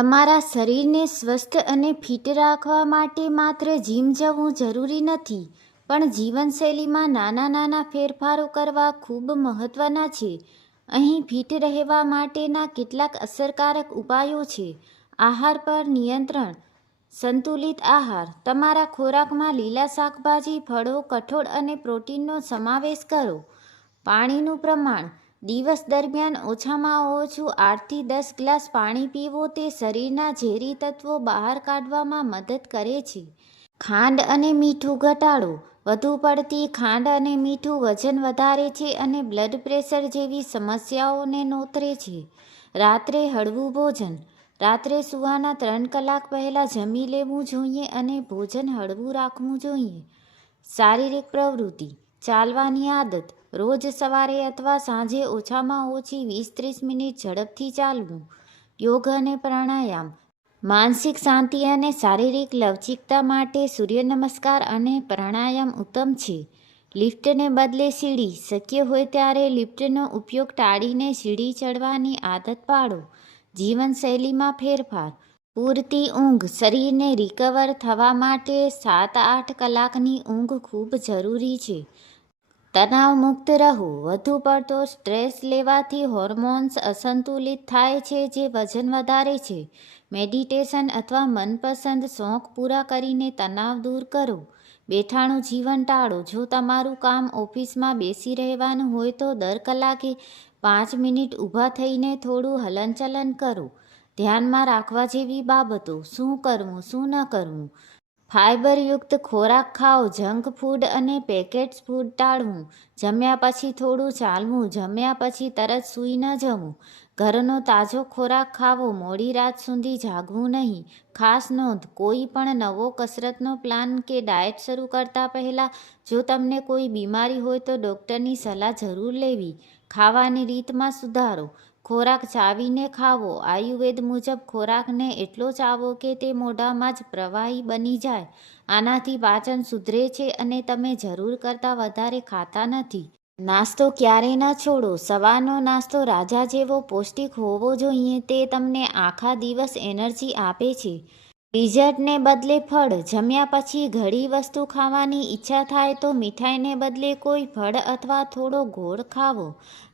તમારા શરીરને સ્વસ્થ અને ફિટ રાખવા માટે માત્ર જીમ જવું જરૂરી નથી, પણ જીવનશૈલીમાં નાના નાના ફેરફારો કરવા ખૂબ મહત્ત્વના છે. અહીં ફિટ રહેવા માટેના કેટલાક અસરકારક ઉપાયો છે. આહાર પર નિયંત્રણ. સંતુલિત આહાર. તમારા ખોરાકમાં લીલા શાકભાજી, ફળો, કઠોળ અને પ્રોટીનનો સમાવેશ કરો. પાણીનું પ્રમાણ. દિવસ દરમિયાન ઓછામાં ઓછું 8 થી 10 ગ્લાસ પાણી પીવો તે શરીરના ઝેરી તત્વો બહાર કાઢવામાં મદદ કરે છે. ખાંડ અને મીઠું ઘટાડો. વધુ પડતી ખાંડ અને મીઠું વજન વધારે છે અને બ્લડ પ્રેશર જેવી સમસ્યાઓને નોતરે છે. રાત્રે હળવું ભોજન. રાત્રે સૂવાના 3 કલાક પહેલાં જમી લેવું જોઈએ અને ભોજન હળવું રાખવું જોઈએ. શારીરિક પ્રવૃત્તિ. ચાલવાની આદત. રોજ સવારે અથવા સાંજે ઓછામાં ઓછી 20-30 મિનિટ ઝડપથી ચાલવું. યોગ અને પ્રાણાયામ. માનસિક શાંતિ અને શારીરિક લવચિકતા માટે સૂર્યનમસ્કાર અને પ્રાણાયામ ઉત્તમ છે. લિફ્ટને બદલે સીડી. શક્ય હોય ત્યારે લિફ્ટનો ઉપયોગ ટાળીને સીડી ચડવાની આદત પાડો. જીવનશૈલીમાં ફેરફાર. પૂરતી ઊંઘ. શરીરને રિકવર થવા માટે 7-8 કલાકની ઊંઘ ખૂબ જરૂરી છે. તણાવમુક્ત રહો. વધુ પડતો સ્ટ્રેસ લેવાથી હોર્મોન્સ અસંતુલિત થાય છે જે વજન વધારે છે. મેડિટેશન અથવા મનપસંદ શોખ પૂરા કરીને તણાવ દૂર કરો. બેઠાણું જીવન ટાળો. જો તમારું કામ ઓફિસમાં બેસી રહેવાનું હોય તો દર કલાકે 5 મિનિટ ઊભા થઈને થોડું હલનચલન કરો. ધ્યાનમાં રાખવા જેવી બાબતો. શું કરવું, શું ન કરવું. ફાઇબરયુક્ત ખોરાક ખાઓ. જંક ફૂડ અને પેકેટ્સ ફૂડ ટાળવું. જમ્યા પછી થોડું ચાલવું. જમ્યા પછી તરત સૂઈ ન જવું. ઘરનો તાજો ખોરાક ખાવો. મોડી રાત સુધી જાગવું નહીં. ખાસ નોંધ. કોઈ પણ નવો કસરતનો પ્લાન કે ડાયટ શરૂ કરતા પહેલાં જો તમને કોઈ બીમારી હોય તો ડૉક્ટરની સલાહ જરૂર લેવી. ખાવાની રીતમાં સુધારો. ખોરાક ચાવીને ખાવો. આયુર્વેદ મુજબ ખોરાકને એટલો ચાવો કે તે મોઢામાં જ પ્રવાહી બની જાય. આનાથી પાચન સુધરે છે અને તમે જરૂર કરતાં વધારે ખાતા નથી. નાસ્તો ક્યારેય ન છોડો. સવારનો નાસ્તો રાજા જેવો પૌષ્ટિક હોવો જોઈએ. તે તમને આખા દિવસ એનર્જી આપે છે. ડિઝર્ટને બદલે ફળ. જમ્યા પછી ઘણી વસ્તુ ખાવાની ઈચ્છા થાય તો મીઠાઈને બદલે કોઈ ફળ અથવા થોડો ગોળ ખાવો.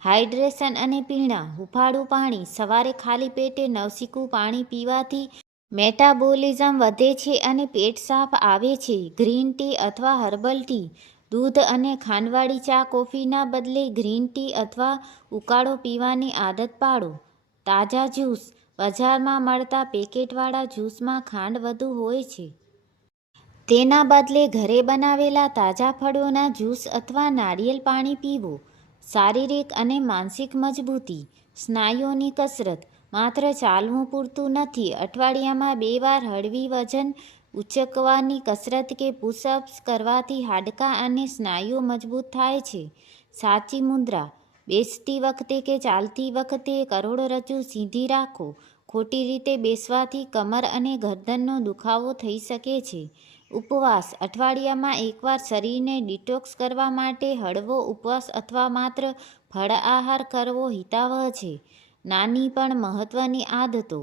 હાઇડ્રેશન અને પીણાં. હૂંફાળું પાણી. સવારે ખાલી પેટે નવશીકું પાણી પીવાથી મેટાબોલિઝમ વધે છે અને પેટ સાફ આવે છે. ગ્રીન ટી અથવા હર્બલ ટી. દૂધ અને ખાંડવાળી ચા કોફીના બદલે ગ્રીન ટી અથવા ઉકાળો પીવાની આદત પાડો. તાજા જ્યુસ. બજારમાં મળતા પેકેટવાળા જ્યુસમાં ખાંડ વધુ હોય છે. તેના બદલે ઘરે બનાવેલા તાજા ફળોના જ્યુસ અથવા નારિયેળ પાણી પીવો. શારીરિક અને માનસિક મજબૂતી. સ્નાયુઓની કસરત. માત્ર ચાલવું પૂરતું નથી. અઠવાડિયામાં 2 વાર હળવી વજન ઉચકવાની કસરત કે પુશઅપ્સ કરવાથી હાડકાં અને સ્નાયુઓ મજબૂત થાય છે. સાચી મુદ્રા. બેસતી વખતે કે ચાલતી વખતે કરોડરજ્જુ સીધી રાખો. ખોટી રીતે બેસવાથી કમર અને ગરદનનો દુખાવો થઈ શકે છે. ઉપવાસ. અઠવાડિયામાં એકવાર શરીરને ડિટોક્સ કરવા માટે હળવો ઉપવાસ અથવા માત્ર ફળ આહાર કરવો હિતાવહ છે. નાની પણ મહત્ત્વની આદતો.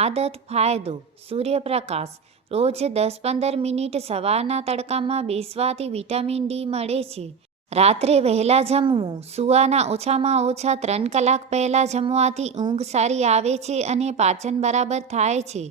આદત ફાયદો. સૂર્યપ્રકાશ. રોજ 10-15 મિનિટ સવારના તડકામાં બેસવાથી વિટામિન ડી મળે છે. રાત્રે વહેલા જમવું. સૂવાના ઓછામાં ઓછા 3 કલાક પહેલાં જમવાથી ઊંઘ સારી આવે છે અને પાચન બરાબર થાય છે.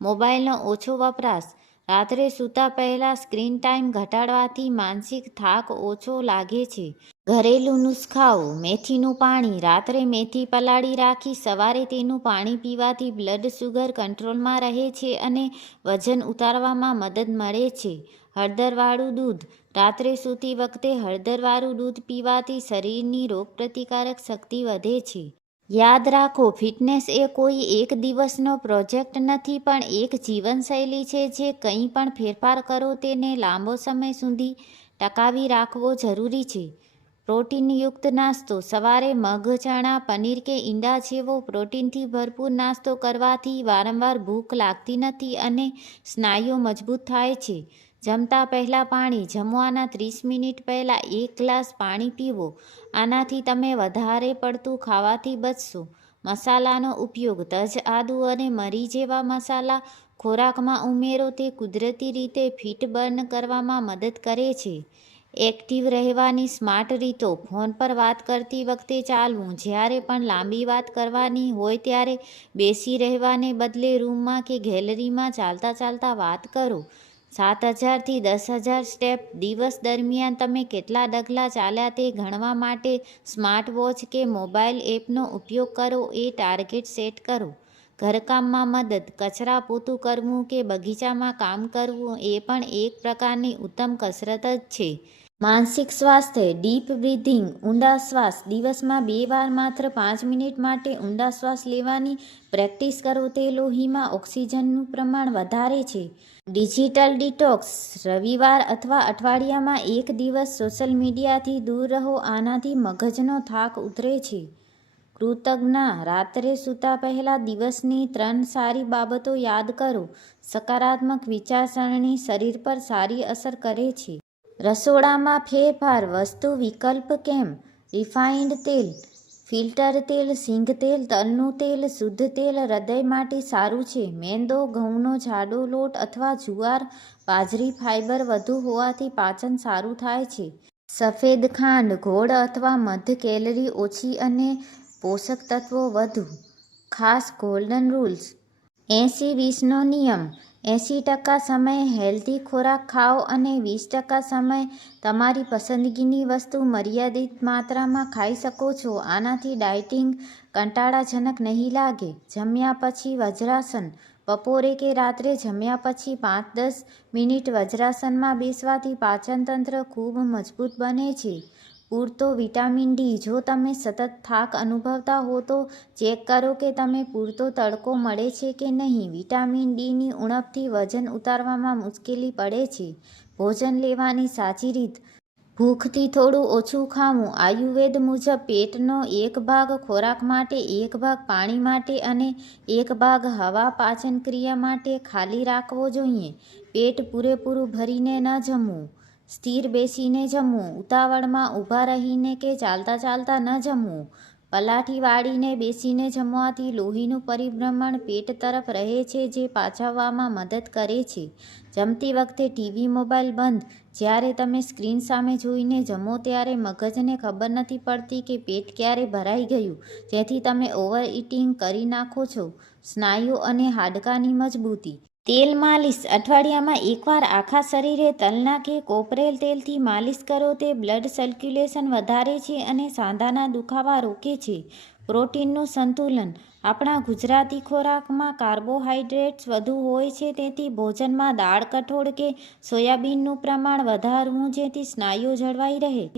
મોબાઈલનો ઓછો વપરાશ. રાત્રે સૂતા પહેલાં સ્ક્રીન ટાઈમ ઘટાડવાથી માનસિક થાક ઓછો લાગે છે. ઘરેલું નુસ્ખાઓ. મેથીનું પાણી. રાત્રે મેથી પલાળી રાખી સવારે તેનું પાણી પીવાથી બ્લડ શુગર કંટ્રોલમાં રહે છે અને વજન ઉતારવામાં મદદ મળે છે. હળદરવાળું દૂધ. રાત્રે સૂતી વખતે હળદરવાળું દૂધ પીવાથી શરીરની રોગપ્રતિકારક શક્તિ વધે છે. યાદ રાખો, ફિટનેસ એ કોઈ એક દિવસનો પ્રોજેક્ટ નથી પણ એક જીવનશૈલી છે જે કંઈ પણ ફેરફાર કરો તેને લાંબો સમય સુધી ટકાવી રાખવો જરૂરી છે. પ્રોટીનયુક્ત નાસ્તો. સવારે મગ, ચણા, પનીર કે ઈંડા જેવો પ્રોટીનથી ભરપૂર નાસ્તો કરવાથી વારંવાર ભૂખ લાગતી નથી અને સ્નાયુઓ મજબૂત થાય છે. જમતા પહેલાં પાણી. જમવાના 30 મિનિટ પહેલાં 1 ગ્લાસ પાણી પીવો. આનાથી તમે વધારે પડતું ખાવાથી બચશો. મસાલાનો ઉપયોગ: તજ, આદુ અને મરી જેવા મસાલા ખોરાકમાં ઉમેરો. તે કુદરતી રીતે ફેટ બર્ન કરવામાં મદદ કરે છે. એક્ટિવ રહેવાની સ્માર્ટ રીતો: ફોન પર વાત કરતી વખતે ચાલવું. જ્યારે પણ લાંબી વાત કરવાની હોય ત્યારે બેસી રહેવાને બદલે રૂમમાં કે ગેલેરીમાં ચાલતા ચાલતા વાત કરો. 7,000 થી 10,000 સ્ટેપ: દિવસ દરમિયાન તમે કેટલા ડગલા ચાલ્યા તે ગણવા માટે સ્માર્ટ વોચ કે મોબાઈલ એપનો ઉપયોગ કરો. એ ટાર્ગેટ સેટ કરો. ઘરકામમાં મદદ: કચરા પોતું કરવું કે બગીચામાં કામ કરવું એ પણ એક પ્રકારની ઉત્તમ કસરત જ છે. માનસિક સ્વાસ્થ્ય: ડીપ બ્રીથિંગ, ઊંડા શ્વાસ. દિવસમાં 2 વાર માત્ર 5 મિનિટ માટે ઊંડા શ્વાસ લેવાની પ્રેક્ટિસ કરો. તે લોહીમાં ઓક્સિજનનું પ્રમાણ વધારે છે. ડિજિટલ ડિટોક્સ: રવિવાર અથવા અઠવાડિયામાં 1 દિવસ સોશિયલ મીડિયાથી દૂર રહો. આનાથી મગજનો થાક ઉતરે છે. કૃતજ્ઞતા: રાત્રે સૂતા પહેલા દિવસની 3 સારી બાબતો યાદ કરો. સકારાત્મક વિચારસરણી શરીર પર સારી અસર કરે છે. રસોડામાં ફેરફાર: વસ્તુ વિકલ્પ કેમ? રિફાઇન્ડ તેલ, ફિલ્ટર તેલ, સિંગ તેલ, તલનું તેલ, શુદ્ધ તેલ હૃદય માટે સારું છે. મેંદો, ઘઉંનો જાડો લોટ અથવા જુવાર, બાજરી ફાઇબર વધુ હોવાથી પાચન સારું થાય છે. સફેદ ખાંડ, ગોળ અથવા મધ કેલરી ઓછી અને પોષક તત્વો વધુ. ખાસ ગોલ્ડન રૂલ્સ: 80-20 નો નિયમ: 80% સમય હેલ્ધી ખોરાક ખાઓ અને 20% સમય તમારી પસંદગીની વસ્તુ મર્યાદિત માત્રામાં ખાઈ શકો છો. આનાથી ડાયટિંગ કંટાળાજનક નહીં લાગે. જમ્યા પછી વજ્રાસન: બપોરે કે રાત્રે જમ્યા પછી 5-10 મિનિટ વજ્રાસનમાં બેસવાથી પાચનતંત્ર ખૂબ મજબૂત બને છે. પૂરતો વિટામિન ડી: જો તમે સતત થાક અનુભવતા હો તો ચેક કરો કે તમને પૂરતો તડકો મળે છે કે નહીં. વિટામિન ડીની ઉણપથી વજન ઉતારવામાં મુશ્કેલી પડે છે. ભોજન લેવાની સાચી રીત: ભૂખથી થોડું ઓછું ખાવું. આયુર્વેદ મુજબ પેટનો એક ભાગ ખોરાક માટે, એક ભાગ પાણી માટે અને એક ભાગ હવા પાચનક્રિયા માટે ખાલી રાખવો જોઈએ. પેટ પૂરેપૂરું ભરીને ન જમવું. સ્થિર બેસીને જમવું. ઉતાવળમાં ઊભા રહીને કે ચાલતા ચાલતા ન જમવું. પલાઠી વાળીને બેસીને જમવાથી લોહીનું પરિભ્રમણ પેટ તરફ રહે છે જે પચાવવામાં મદદ કરે છે. જમતી વખતે ટીવી, મોબાઈલ બંધ: જ્યારે તમે સ્ક્રીન સામે જોઈને જમો ત્યારે મગજને ખબર નથી પડતી કે પેટ ક્યારે ભરાઈ ગયું, જેથી તમે ઓવર ઈટિંગ કરી નાખો છો. સ્નાયુઓ અને હાડકાંની મજબૂતી: તેલ માલિશ: અઠવાડિયામાં 1 વાર આખા શરીરે તલના કે કોપરેલ તેલથી માલિશ કરો. તે બ્લડ સર્ક્યુલેશન વધારે છે અને સાંધાના દુખાવા રોકે છે. પ્રોટીનનું સંતુલન: આપણા ગુજરાતી ખોરાકમાં કાર્બોહાઈડ્રેટ્સ વધુ હોય છે, તેથી ભોજનમાં દાળ, કઠોળ કે સોયાબીનનું પ્રમાણ વધારવું જેથી સ્નાયુઓ જળવાઈ રહે.